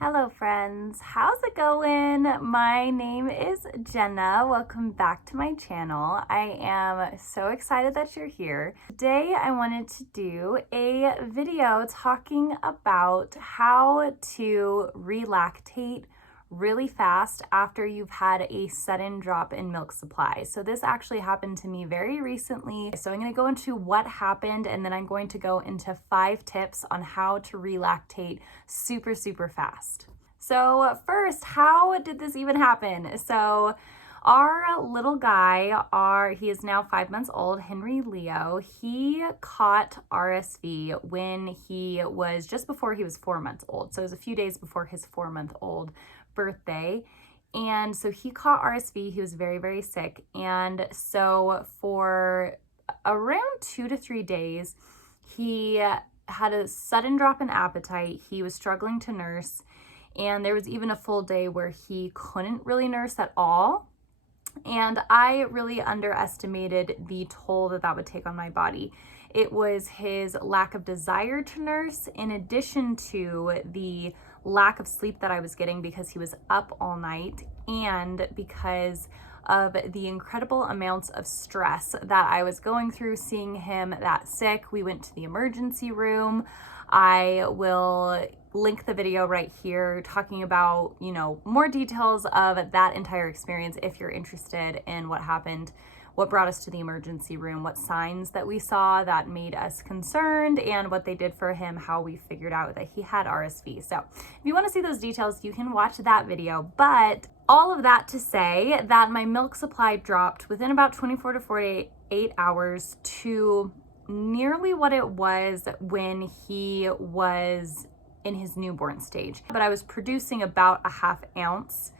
Hello friends, how's it going? My name is Jenna. Welcome back to my channel. I am so excited that you're here. Today I wanted to do a video talking about how to relactate really fast after you've had a sudden drop in milk supply. So this actually happened to me very recently. So I'm going to go into what happened, and then I'm going to go into 5 tips on how to relactate super fast. So first, how did this even happen? So our little guy, he is now 5 months old, Henri Leo, he caught RSV when he was just before he was 4 months old. So it was a few days before his 4-month-old birthday. And so he caught RSV. He was very sick. And so for around 2 to 3 days, he had a sudden drop in appetite. He was struggling to nurse. And there was even a full day where he couldn't really nurse at all. And I really underestimated the toll that would take on my body. It was his lack of desire to nurse, in addition to the lack of sleep that I was getting because he was up all night, and because of the incredible amounts of stress that I was going through seeing him that sick. We went to the emergency room. I will link the video right here talking about, more details of that entire experience if you're interested in what happened, what brought us to the emergency room, what signs that we saw that made us concerned, and what they did for him, how we figured out that he had RSV. So if you want to see those details, you can watch that video. But all of that to say that my milk supply dropped within about 24 to 48 hours to nearly what it was when he was in his newborn stage. But I was producing about a ½ ounce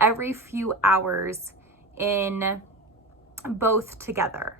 every few hours in both together.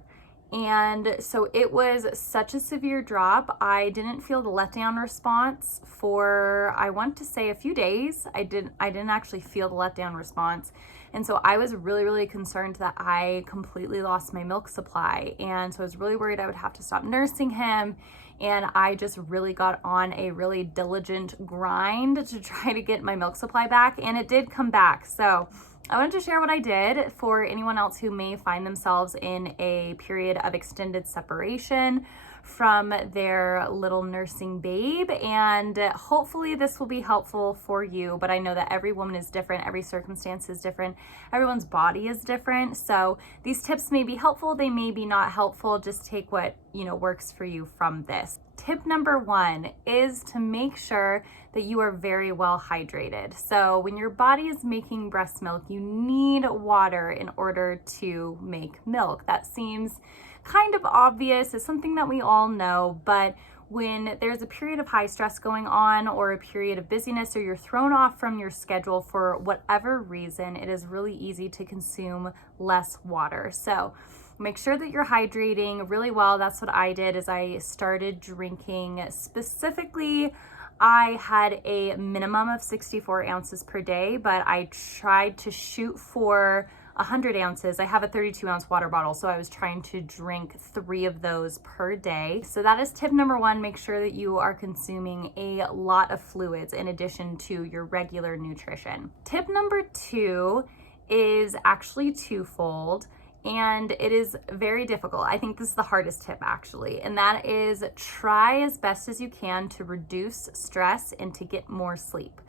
And so it was such a severe drop. I didn't feel the letdown response for, I want to say, a few days. I didn't actually feel the letdown response. And so I was really concerned that I completely lost my milk supply. And so I was really worried I would have to stop nursing him. And I just really got on a really diligent grind to try to get my milk supply back. And it did come back. So I wanted to share what I did for anyone else who may find themselves in a period of extended separation from their little nursing babe, and hopefully this will be helpful for you. But I know that every woman is different, every circumstance is different, everyone's body is different. So these tips may be helpful, they may be not helpful. Just take what works for you from this. Tip number 1 is to make sure that you are very well hydrated. So when your body is making breast milk, you need water in order to make milk. That seems kind of obvious. It's something that we all know, but when there's a period of high stress going on, or a period of busyness, or you're thrown off from your schedule for whatever reason, it is really easy to consume less water. So make sure that you're hydrating really well. That's what I did. As I started drinking, specifically, I had a minimum of 64 ounces per day, but I tried to shoot for 100 ounces. I have a 32-ounce water bottle, so I was trying to drink 3 of those per day. So that is tip number 1. Make sure that you are consuming a lot of fluids in addition to your regular nutrition. Tip number 2 is actually twofold, and it is very difficult. I think this is the hardest tip actually, and that is try as best as you can to reduce stress and to get more sleep.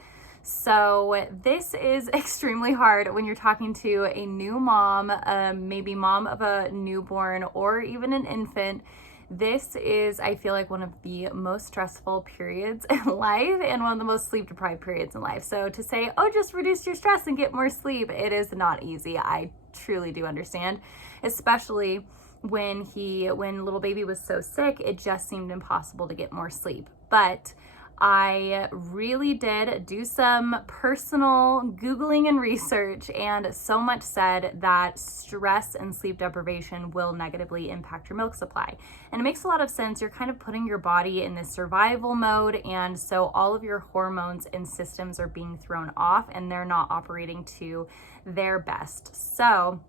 So this is extremely hard when you're talking to a new mom, maybe mom of a newborn or even an infant. This is, I feel like, one of the most stressful periods in life and one of the most sleep deprived periods in life. So to say, oh, just reduce your stress and get more sleep, it is not easy. I truly do understand, especially when little baby was so sick, it just seemed impossible to get more sleep. But I really did do some personal Googling and research, and so much said that stress and sleep deprivation will negatively impact your milk supply. And it makes a lot of sense. You're kind of putting your body in this survival mode, and so all of your hormones and systems are being thrown off, and they're not operating to their best. So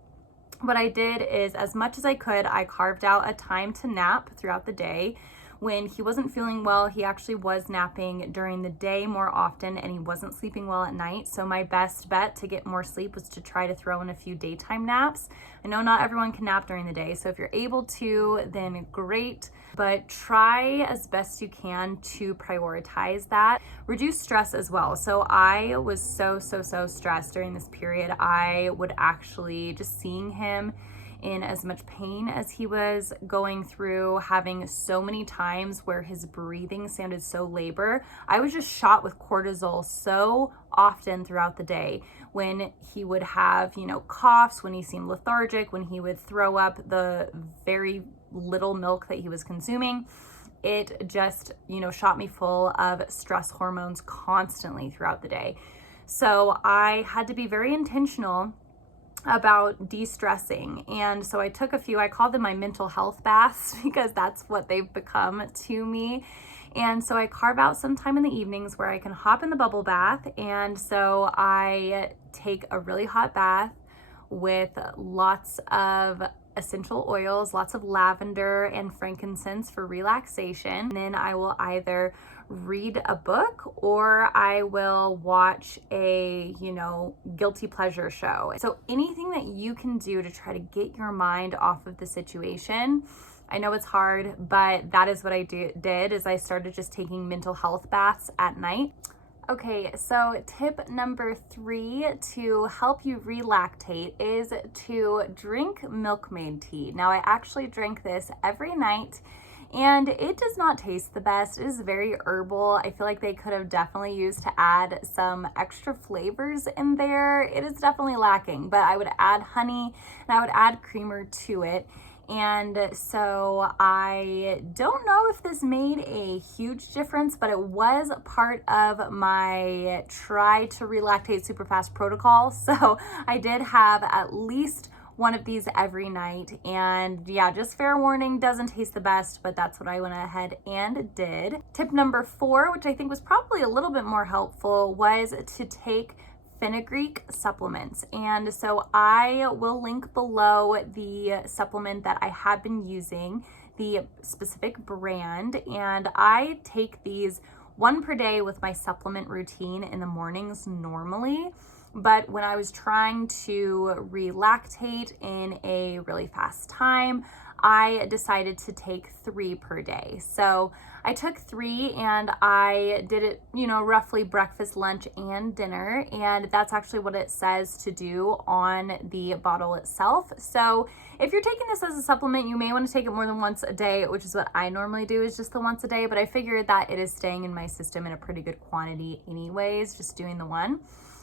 what I did is, as much as I could, I carved out a time to nap throughout the day, when he wasn't feeling well, he actually was napping during the day more often, and he wasn't sleeping well at night. So my best bet to get more sleep was to try to throw in a few daytime naps. I know not everyone can nap during the day, so if you're able to, then great, but try as best you can to prioritize that. Reduce stress as well. So I was so stressed during this period. I would actually, just seeing him in as much pain as he was going through, having so many times where his breathing sounded so labor, I was just shot with cortisol so often throughout the day. When he would have, coughs, when he seemed lethargic, when he would throw up the very little milk that he was consuming, it just, shot me full of stress hormones constantly throughout the day. So I had to be very intentional about de-stressing. And so I took a few, I call them my mental health baths because that's what they've become to me. And so I carve out some time in the evenings where I can hop in the bubble bath. And so I take a really hot bath with lots of essential oils, lots of lavender and frankincense for relaxation. And then I will either read a book or I will watch a, guilty pleasure show. So anything that you can do to try to get your mind off of the situation. I know it's hard, but that is what I did is I started just taking mental health baths at night. Okay, so tip number 3 to help you relactate is to drink Milkmaid Tea. Now, I actually drink this every night, and it does not taste the best. It is very herbal. I feel like they could have definitely used to add some extra flavors in there. It is definitely lacking, but I would add honey and I would add creamer to it. And so I don't know if this made a huge difference, but it was part of my try to relactate super fast protocol. So I did have at least one of these every night. And yeah, just fair warning, doesn't taste the best, but that's what I went ahead and did. Tip number 4, which I think was probably a little bit more helpful, was to take Fenugreek Supplements. And so I will link below the supplement that I have been using, the specific brand, and I take these 1 per day with my supplement routine in the mornings normally. But when I was trying to relactate in a really fast time, I decided to take 3 per day. So I took 3 and I did it, roughly breakfast, lunch, and dinner. And that's actually what it says to do on the bottle itself. So if you're taking this as a supplement, you may want to take it more than once a day, which is what I normally do, is just the once a day. But I figured that it is staying in my system in a pretty good quantity anyways, just doing the 1.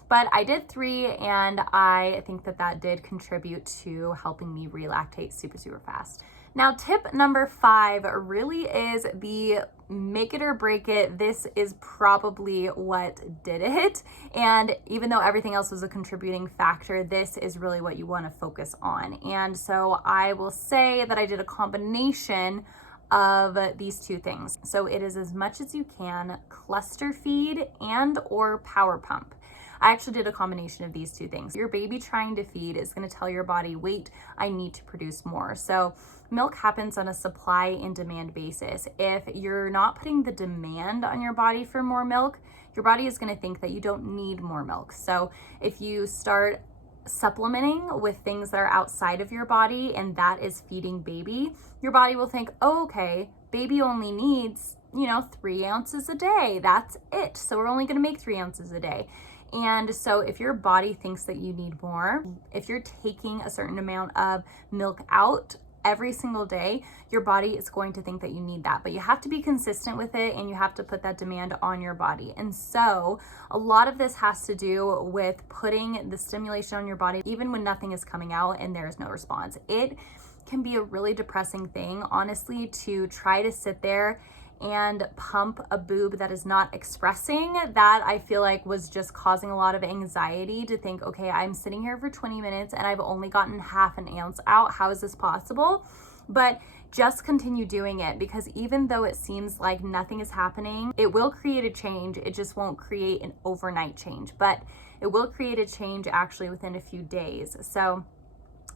But I did 3, and I think that did contribute to helping me relactate super fast. Now, tip number 5 really is the make it or break it. This is probably what did it. And even though everything else was a contributing factor, this is really what you want to focus on. And so I will say that I did a combination of these 2 things. So it is as much as you can cluster feed and or power pump. I actually did a combination of these 2 things. Your baby trying to feed is going to tell your body, wait, I need to produce more. So milk happens on a supply and demand basis. If you're not putting the demand on your body for more milk, your body is going to think that you don't need more milk. So if you start supplementing with things that are outside of your body and that is feeding baby, your body will think, oh, okay, baby only needs, 3 ounces a day. That's it. So we're only going to make 3 ounces a day. And so if your body thinks that you need more, if you're taking a certain amount of milk out every single day, your body is going to think that you need that. But you have to be consistent with it and you have to put that demand on your body. And so a lot of this has to do with putting the stimulation on your body even when nothing is coming out and there is no response. It can be a really depressing thing, honestly, to try to sit there and pump a boob that is not expressing. That I feel like was just causing a lot of anxiety to think, okay, I'm sitting here for 20 minutes and I've only gotten half an ounce out. How is this possible? But just continue doing it, because even though it seems like nothing is happening, it will create a change. It just won't create an overnight change, but it will create a change actually within a few days. So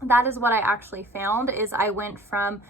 that is what I actually found, is I went from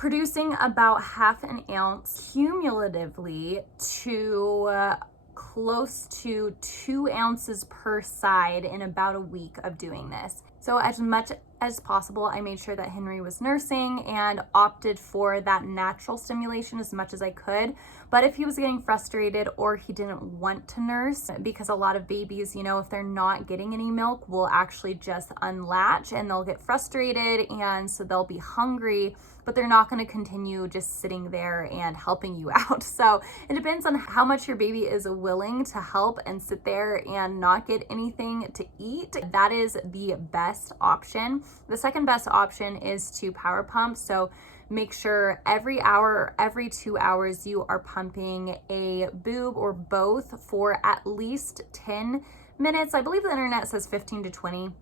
producing about 1/2 ounce cumulatively to close to 2 ounces per side in about a week of doing this. So as much as possible, I made sure that Henri was nursing and opted for that natural stimulation as much as I could. But if he was getting frustrated or he didn't want to nurse, because a lot of babies, you know, if they're not getting any milk, will actually just unlatch and they'll get frustrated, and so they'll be hungry, but they're not going to continue just sitting there and helping you out. So it depends on how much your baby is willing to help and sit there and not get anything to eat. That is the best option. The second best option is to power pump. So make sure every hour or every 2 hours you are pumping a boob or both for at least 10 minutes. I believe the internet says 15 to 20.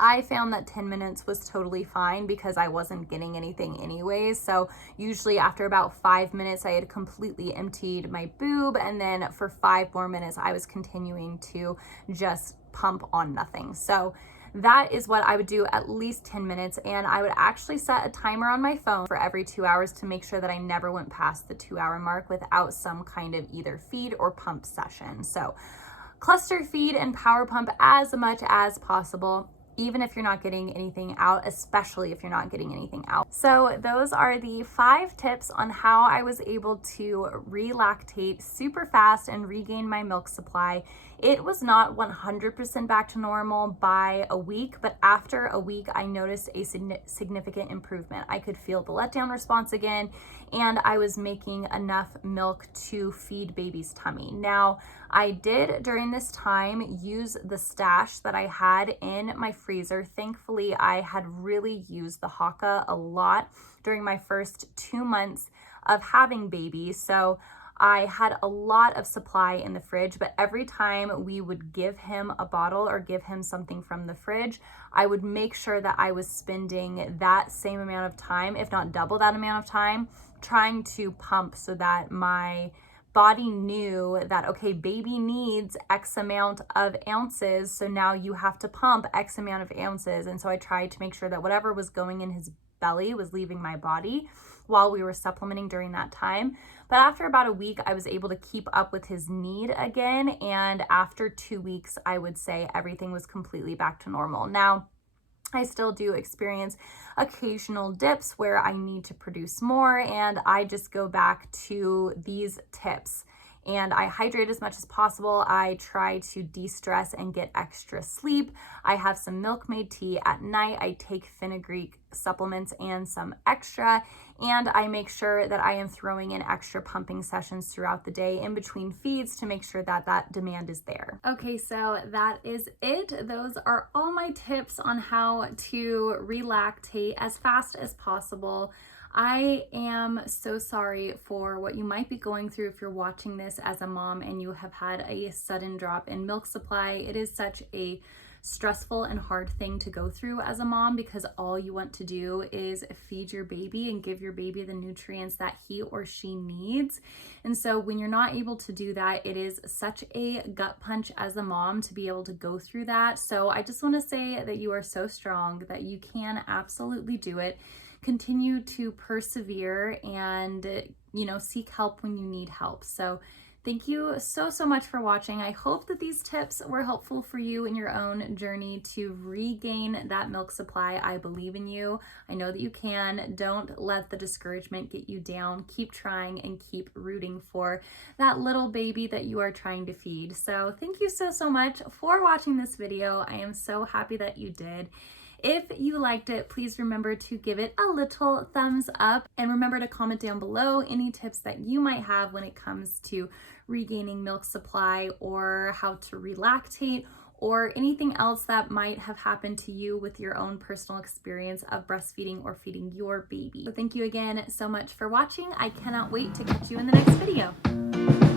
I found that 10 minutes was totally fine because I wasn't getting anything anyways. So usually after about 5 minutes, I had completely emptied my boob. And then for 5 more minutes, I was continuing to just pump on nothing. So that is what I would do, at least 10 minutes. And I would actually set a timer on my phone for every 2 hours to make sure that I never went past the 2-hour mark without some kind of either feed or pump session. So cluster feed and power pump as much as possible, even if you're not getting anything out, especially if you're not getting anything out. So those are the 5 tips on how I was able to relactate super fast and regain my milk supply. It was not 100% back to normal by a week, but after a week, I noticed a significant improvement. I could feel the letdown response again, and I was making enough milk to feed baby's tummy. Now, I did during this time use the stash that I had in my freezer. Thankfully, I had really used the Haka a lot during my first 2 months of having baby. So I had a lot of supply in the fridge, but every time we would give him a bottle or give him something from the fridge, I would make sure that I was spending that same amount of time, if not double that amount of time, trying to pump so that my body knew that, okay, baby needs X amount of ounces, so now you have to pump X amount of ounces. And so I tried to make sure that whatever was going in his belly was leaving my body while we were supplementing during that time. But after about a week, I was able to keep up with his need again. And after 2 weeks, I would say everything was completely back to normal. Now, I still do experience occasional dips where I need to produce more, and I just go back to these tips. And I hydrate as much as possible. I try to de-stress and get extra sleep. I have some Milkmaid Tea at night. I take Fenugreek supplements and some extra. And I make sure that I am throwing in extra pumping sessions throughout the day in between feeds to make sure that that demand is there. Okay, so that is it. Those are all my tips on how to relactate as fast as possible. I am so sorry for what you might be going through if you're watching this as a mom and you have had a sudden drop in milk supply. It is such a stressful and hard thing to go through as a mom because all you want to do is feed your baby and give your baby the nutrients that he or she needs. And so when you're not able to do that, it is such a gut punch as a mom to be able to go through that. So I just want to say that you are so strong, that you can absolutely do it. Continue to persevere and, seek help when you need help. So thank you so much for watching. I hope that these tips were helpful for you in your own journey to regain that milk supply. I believe in you. I know that you can. Don't let the discouragement get you down. Keep trying and keep rooting for that little baby that you are trying to feed. So thank you so much for watching this video. I am so happy that you did. If you liked it, please remember to give it a little thumbs up, and remember to comment down below any tips that you might have when it comes to regaining milk supply or how to relactate or anything else that might have happened to you with your own personal experience of breastfeeding or feeding your baby. So thank you again so much for watching. I cannot wait to catch you in the next video.